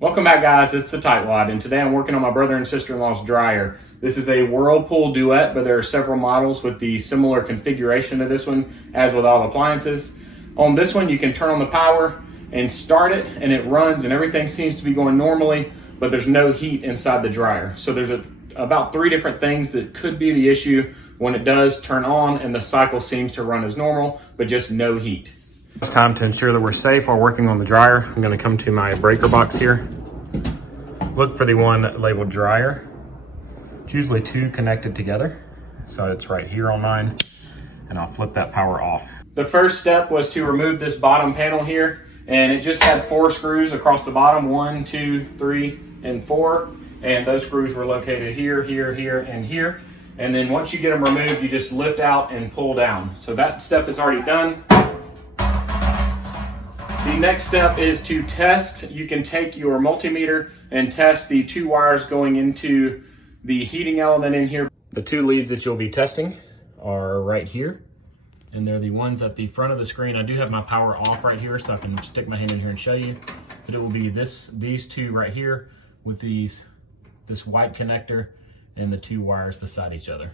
Welcome back, guys. It's the Tightwaddiy, and today I'm working on my brother and sister-in-law's dryer. This is a Whirlpool Duet, but there are several models with the similar configuration to this one, as with all appliances. On this one, you can turn on the power and start it, and it runs, and everything seems to be going normally, but there's no heat inside the dryer. So there's about 3 different things that could be the issue when it does turn on and the cycle seems to run as normal, but just no heat. It's time to ensure that we're safe while working on the dryer. I'm going to come to my breaker box here. Look for the one labeled dryer. It's usually 2 connected together. So it's right here on mine, and I'll flip that power off. The first step was to remove this bottom panel here, and it just had 4 screws across the bottom, 1, 2, 3, and 4. And those screws were located here, here, here, and here. And then once you get them removed, you just lift out and pull down. So that step is already done. The next step is to test. You can take your multimeter and test the 2 wires going into the heating element in here. The 2 leads that you'll be testing are right here, and they're the ones at the front of the screen. I do have my power off right here, so I can stick my hand in here and show you. But it will be these 2 right here with this white connector and the 2 wires beside each other.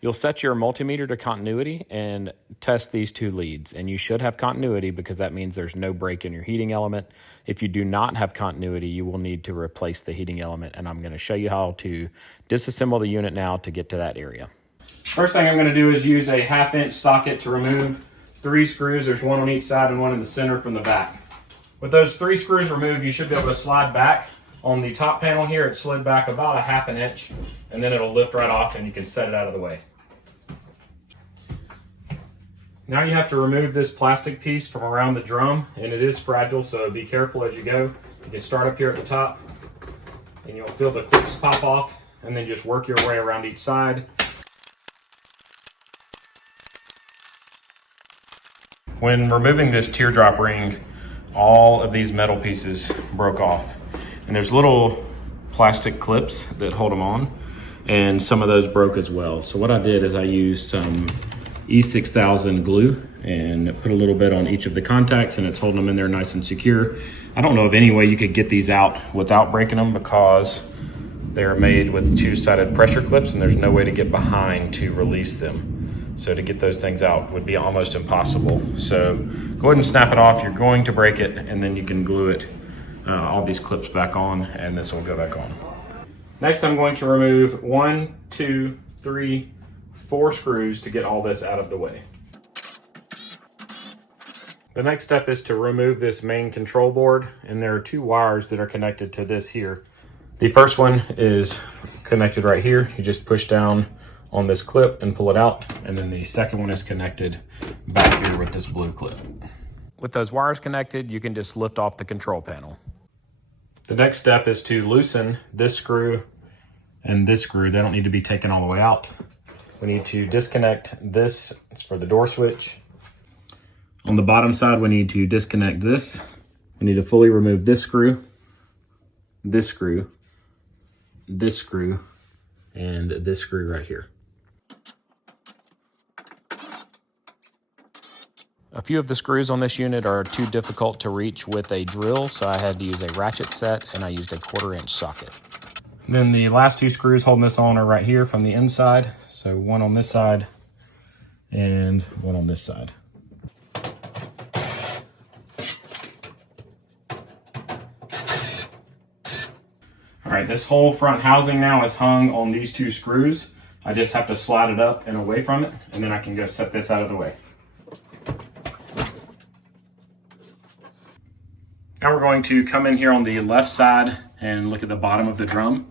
You'll set your multimeter to continuity and test these 2 leads, and you should have continuity because that means there's no break in your heating element. If you do not have continuity, you will need to replace the heating element, and I'm going to show you how to disassemble the unit now to get to that area. First thing I'm going to do is use a 1/2-inch socket to remove 3 screws. There's 1 on each side and 1 in the center from the back. With those 3 screws removed, you should be able to slide back. On the top panel here, it slid back about a 1/2 inch, and then it'll lift right off and you can set it out of the way. Now you have to remove this plastic piece from around the drum, and it is fragile, so be careful as you go. You can start up here at the top, and you'll feel the clips pop off, and then just work your way around each side. When removing this teardrop ring, all of these metal pieces broke off, and there's little plastic clips that hold them on, and some of those broke as well. So what I did is I used some E6000 glue and put a little bit on each of the contacts, and it's holding them in there nice and secure. I don't know of any way you could get these out without breaking them because they're made with 2-sided pressure clips, and there's no way to get behind to release them. So to get those things out would be almost impossible. So go ahead and snap it off. You're going to break it, and then you can glue it, all these clips back on, and this will go back on. Next, I'm going to remove 1, 2, 3, 4 screws to get all this out of the way. The next step is to remove this main control board, and there are 2 wires that are connected to this here. The first one is connected right here. You just push down on this clip and pull it out, and then the second one is connected back here with this blue clip. With those wires connected, you can just lift off the control panel. The next step is to loosen this screw and this screw. They don't need to be taken all the way out. We need to disconnect this. It's for the door switch. On the bottom side, we need to disconnect this. We need to fully remove this screw, this screw, this screw, and this screw right here. A few of the screws on this unit are too difficult to reach with a drill, so I had to use a ratchet set, and I used a 1/4-inch socket. Then the last 2 screws holding this on are right here from the inside. So 1 on this side and 1 on this side. All right, this whole front housing now is hung on these 2 screws. I just have to slide it up and away from it, and then I can go set this out of the way. Now we're going to come in here on the left side and look at the bottom of the drum.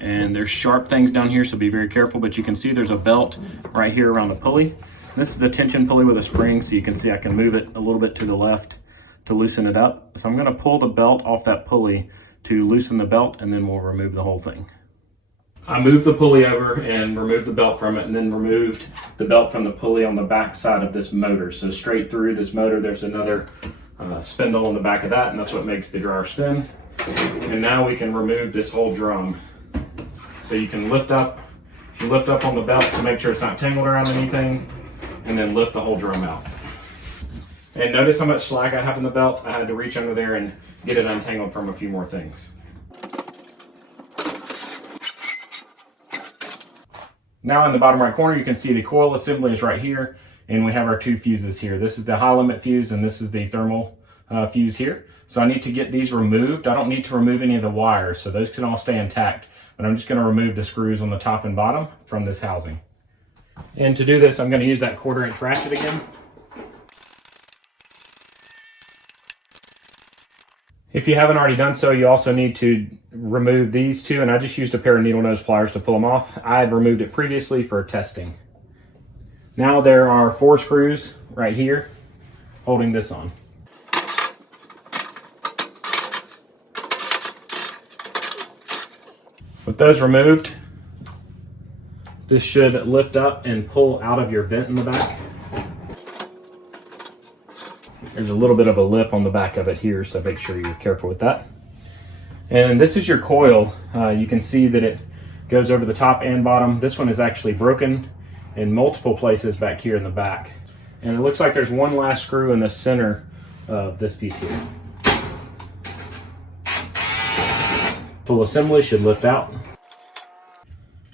And there's sharp things down here, so be very careful, but you can see there's a belt right here around the pulley. This is a tension pulley with a spring, so you can see I can move it a little bit to the left to loosen it up. So I'm gonna pull the belt off that pulley to loosen the belt, and then we'll remove the whole thing. I moved the pulley over and removed the belt from it, and then removed the belt from the pulley on the back side of this motor. So straight through this motor, there's another spindle on the back of that, and that's what makes the dryer spin. And now we can remove this whole drum. So you can lift up on the belt to make sure it's not tangled around anything, and then lift the whole drum out. And notice how much slack I have in the belt. I had to reach under there and get it untangled from a few more things. Now in the bottom right corner, you can see the coil assembly is right here, and we have our two fuses here. This is the high limit fuse, and this is the thermal fuse here. So I need to get these removed. I don't need to remove any of the wires, so those can all stay intact, but I'm just gonna remove the screws on the top and bottom from this housing. And to do this, I'm gonna use that 1/4" ratchet again. If you haven't already done so, you also need to remove these two, and I just used a pair of needle nose pliers to pull them off. I had removed it previously for testing. Now there are 4 screws right here holding this on. With those removed, this should lift up and pull out of your vent in the back. There's a little bit of a lip on the back of it here, so make sure you're careful with that. And this is your coil. You can see that it goes over the top and bottom. This one is actually broken in multiple places back here in the back. And it looks like there's one last screw in the center of this piece here. Full assembly should lift out.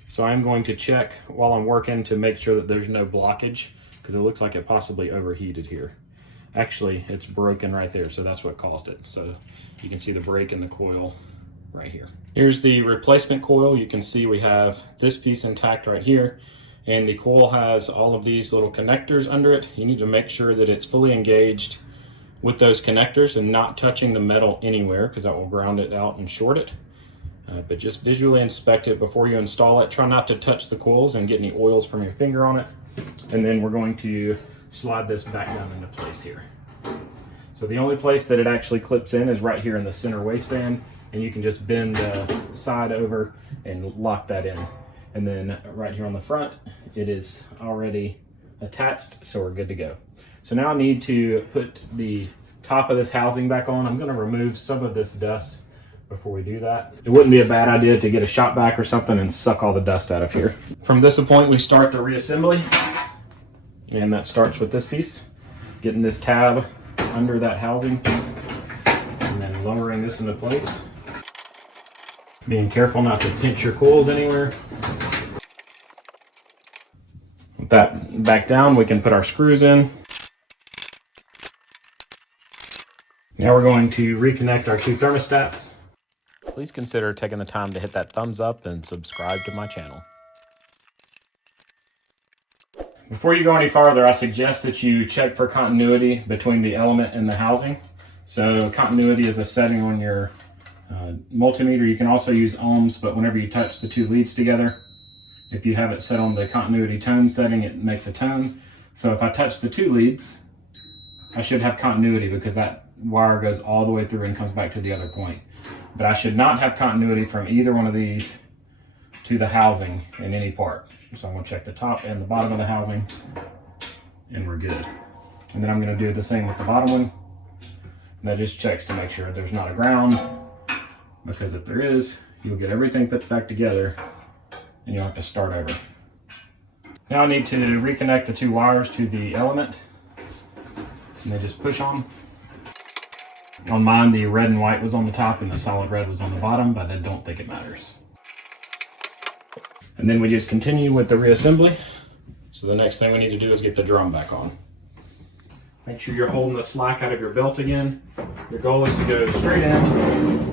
So I'm going to check while I'm working to make sure that there's no blockage, because it looks like it possibly overheated here. Actually, it's broken right there, so that's what caused it. So you can see the break in the coil right here. Here's the replacement coil. You can see we have this piece intact right here, and the coil has all of these little connectors under it. You need to make sure that it's fully engaged with those connectors and not touching the metal anywhere, because that will ground it out and short it. But just visually inspect it before you install it. Try not to touch the coils and get any oils from your finger on it. And then we're going to slide this back down into place here. So the only place that it actually clips in is right here in the center waistband, and you can just bend the side over and lock that in. And then right here on the front, it is already attached, so we're good to go. So now I need to put the top of this housing back on. I'm gonna remove some of this dust before we do that. It wouldn't be a bad idea to get a shop vac or something and suck all the dust out of here. From this point, we start the reassembly. And that starts with this piece, getting this tab under that housing and then lowering this into place. Being careful not to pinch your coils anywhere. With that back down, we can put our screws in. Now we're going to reconnect our 2 thermostats. Please consider taking the time to hit that thumbs up and subscribe to my channel. Before you go any farther, I suggest that you check for continuity between the element and the housing. So continuity is a setting on your multimeter. You can also use ohms, but whenever you touch the 2 leads together, if you have it set on the continuity tone setting, it makes a tone. So if I touch the 2 leads, I should have continuity because that wire goes all the way through and comes back to the other point. But I should not have continuity from either one of these to the housing in any part. So I'm going to check the top and the bottom of the housing, and we're good. And then I'm going to do the same with the bottom one. And that just checks to make sure there's not a ground, because if there is, you'll get everything put back together and you'll have to start over. Now I need to reconnect the 2 wires to the element, and they just push on. On mine, the red and white was on the top and the solid red was on the bottom, but I don't think it matters. And then we just continue with the reassembly. So the next thing we need to do is get the drum back on. Make sure you're holding the slack out of your belt again. Your goal is to go straight in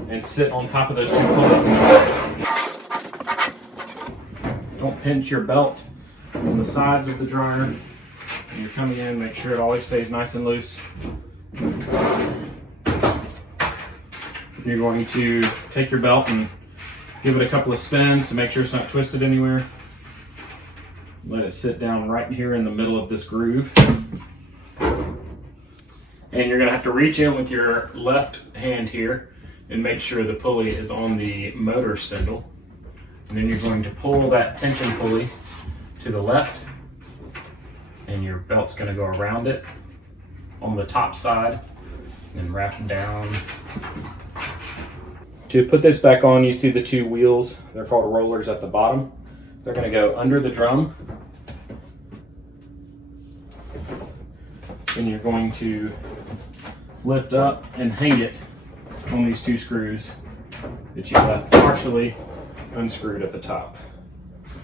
and sit on top of those 2 pulleys in the back. Don't pinch your belt on the sides of the dryer. When you're coming in, make sure it always stays nice and loose. You're going to take your belt and give it a couple of spins to make sure it's not twisted anywhere. Let it sit down right here in the middle of this groove. And you're going to have to reach in with your left hand here and make sure the pulley is on the motor spindle. And then you're going to pull that tension pulley to the left, and your belt's going to go around it on the top side and then wrap it down. To put this back on, you see the 2 wheels. They're called rollers at the bottom. They're going to go under the drum. Then you're going to lift up and hang it on these 2 screws that you left partially unscrewed at the top.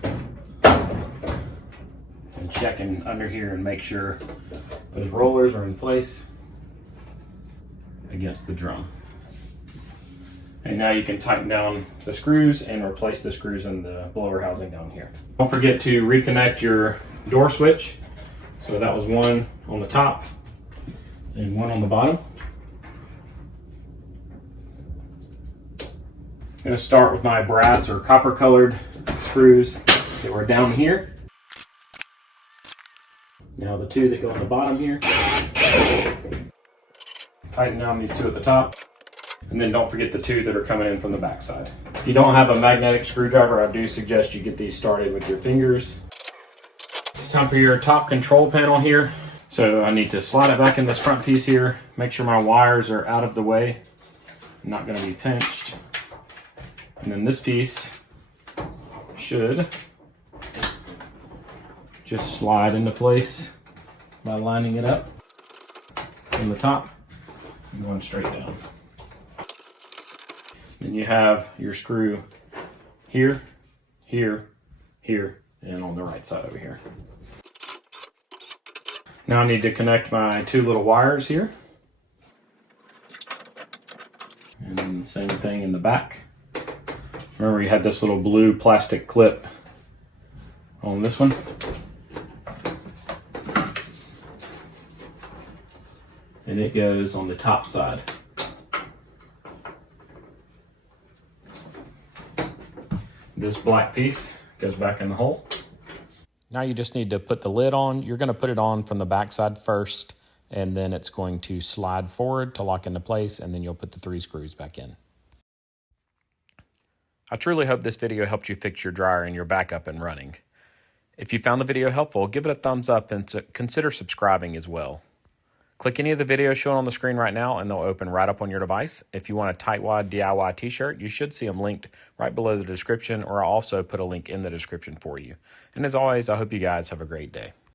And checking under here and make sure those rollers are in place against the drum. And now you can tighten down the screws and replace the screws in the blower housing down here. Don't forget to reconnect your door switch. So that was one on the top and one on the bottom. I'm going to start with my brass or copper colored screws that were down here. Now the 2 that go on the bottom here. Tighten down these 2 at the top. And then don't forget the 2 that are coming in from the back side. If you don't have a magnetic screwdriver, I do suggest you get these started with your fingers. It's time for your top control panel here. So I need to slide it back in this front piece here. Make sure my wires are out of the way. I'm not going to be pinched. And then this piece should just slide into place by lining it up from the top and going straight down. Then you have your screw here, here, here, and on the right side over here. Now I need to connect my 2 little wires here. And then the same thing in the back. Remember you had this little blue plastic clip on this one. And it goes on the top side. This black piece goes back in the hole. Now you just need to put the lid on. You're going to put it on from the back side first, and then it's going to slide forward to lock into place, and then you'll put the 3 screws back in. I truly hope this video helped you fix your dryer and you're back up and running. If you found the video helpful, give it a thumbs up and consider subscribing as well. Click any of the videos shown on the screen right now and they'll open right up on your device. If you want a Tightwaddiy DIY t-shirt, you should see them linked right below the description, or I'll also put a link in the description for you. And as always, I hope you guys have a great day.